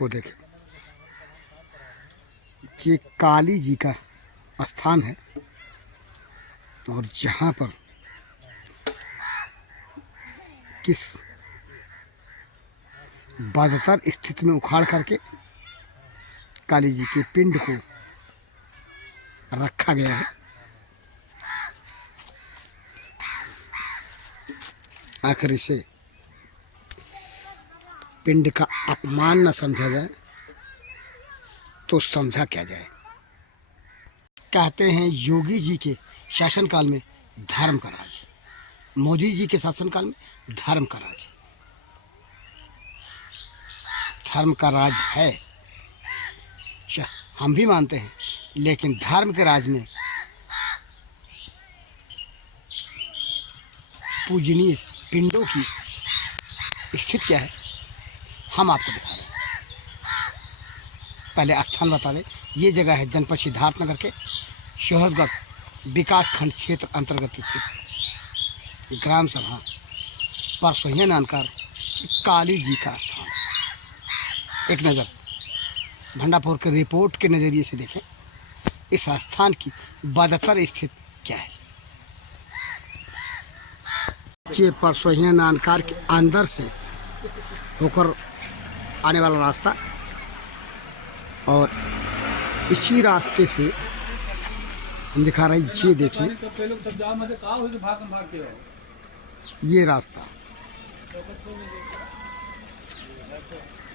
को देखें, ये काली जी का स्थान है और जहाँ पर किस बदतर स्थिति में उखाड़ करके काली जी के पिंड को रखा गया है। आखिर इसे पिंड का अपमान न समझा जाए तो समझा क्या जाए। कहते हैं योगी जी के शासनकाल में धर्म का राज, मोदी जी के शासनकाल में धर्म का राज। धर्म का राज है, हम भी मानते हैं, लेकिन धर्म के राज में पूजनीय पिंडों की स्थिति क्या है हम आपको दिखा रहे हैं। पहले स्थान बता दें, ये जगह है जनपद सिद्धार्थनगर के शोहरगढ़ विकास खंड क्षेत्र अंतर्गत स्थित ग्राम सभा परसोहिया नानकर काली जी का स्थान। एक नज़र भंडारपुर के रिपोर्ट के नज़रिए से देखें, इस स्थान की बदतर स्थिति क्या है। ये परसोहिया नानकर के अंदर से होकर आने वाला रास्ता और इसी रास्ते से हम दिखा रहे हैं। ये देखिए, ये रास्ता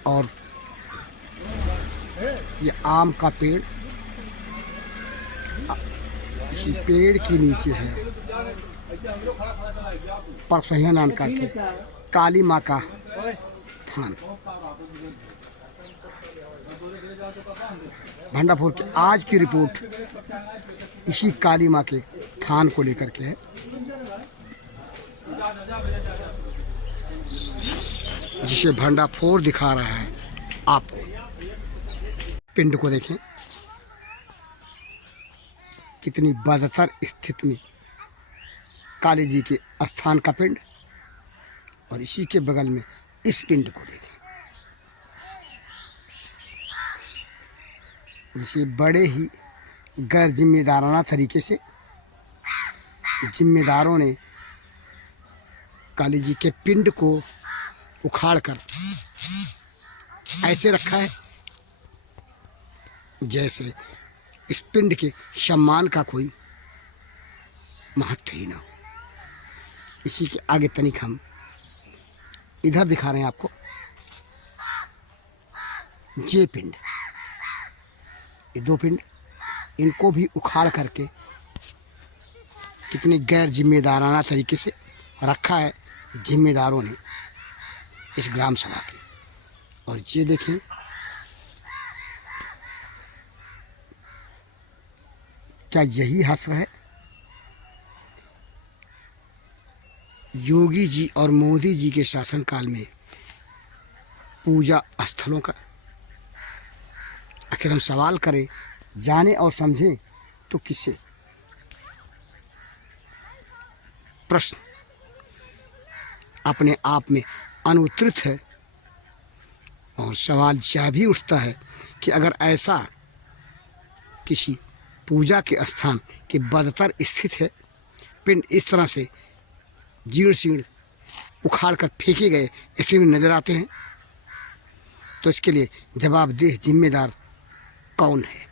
और ये आम का पेड़, इसी पेड़ के नीचे है परसोहिया नानकर के काली माँ का थान। भंडारपुर की आज की रिपोर्ट इसी काली माँ के थान को लेकर के है। जिसे भंडारपुर दिखा रहा है आपको। पिंड को देखें, कितनी बदतर स्थिति में काली जी के स्थान का पिंड, और इसी के बगल में इस पिंड को देखें, जिसे बड़े ही गैर जिम्मेदाराना तरीके से जिम्मेदारों ने काली जी के पिंड को उखाड़कर ऐसे रखा है जैसे इस पिंड के सम्मान का कोई महत्व ही ना हो। इसी के आगे तनिक हम इधर दिखा रहे हैं आपको। ये पिंड, ये दो पिंड, इनको भी उखाड़ करके कितने गैर जिम्मेदाराना तरीके से रखा है जिम्मेदारों ने इस ग्राम सभा के। और ये देखें, क्या यही हश्र है योगी जी और मोदी जी के शासनकाल में पूजा स्थलों का? आखिर हम सवाल करें, जाने और समझें तो किससे? प्रश्न अपने आप में अनुत्तरित है और सवाल यह भी उठता है कि अगर ऐसा किसी पूजा के स्थान की बदतर स्थिति है, पिंड इस तरह से जीर्ण शीर्ण उखाड़ कर फेंके गए ऐसे में नजर आते हैं, तो इसके लिए जवाबदेह जिम्मेदार कौन है,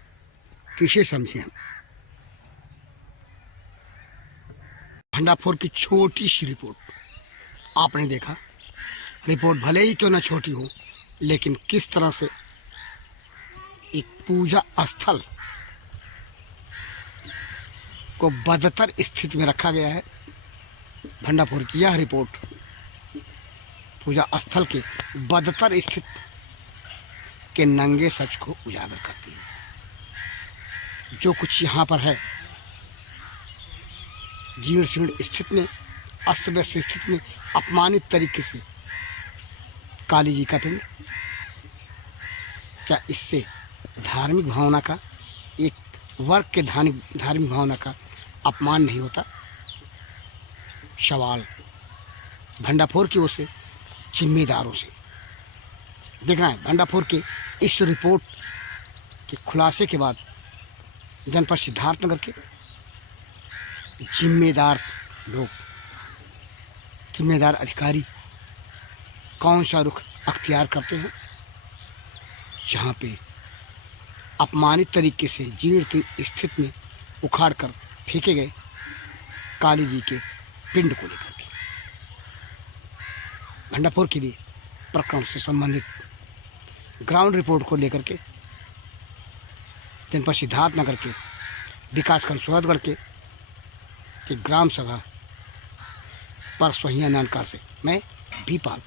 किसे समझें हम। भंडारपुर की छोटी सी रिपोर्ट आपने देखा। रिपोर्ट भले ही क्यों ना छोटी हो, लेकिन किस तरह से एक पूजा स्थल को बदतर स्थिति में रखा गया है। भंडारपुर की यह रिपोर्ट पूजा स्थल के बदतर स्थिति के नंगे सच को उजागर करती है। जो कुछ यहाँ पर है, जीर्ण शीर्ण स्थिति में, अस्त व्यस्त स्थिति में, अपमानित तरीके से काली जी का पिंड, क्या इससे धार्मिक भावना का, एक वर्ग के धार्मिक भावना का अपमान नहीं होता? सवाल भंडारपुर की ओर से जिम्मेदारों से देखना है भंडारपुर की इस रिपोर्ट के खुलासे के बाद जनपद सिद्धार्थनगर के जिम्मेदार लोग, जिम्मेदार अधिकारी कौन सा रुख अख्तियार करते हैं, जहाँ पे अपमानित तरीके से जीर्ण स्थिति में उखाड़ कर फेंके गए काली जी के पिंड को लेकर के। भंडारपुर के लिए प्रकरण से संबंधित ग्राउंड रिपोर्ट को लेकर के जनपद सिद्धार्थनगर के विकासखंड सुहदगढ़ के ग्राम सभा पर सोहिया नानका से मैं बीपाल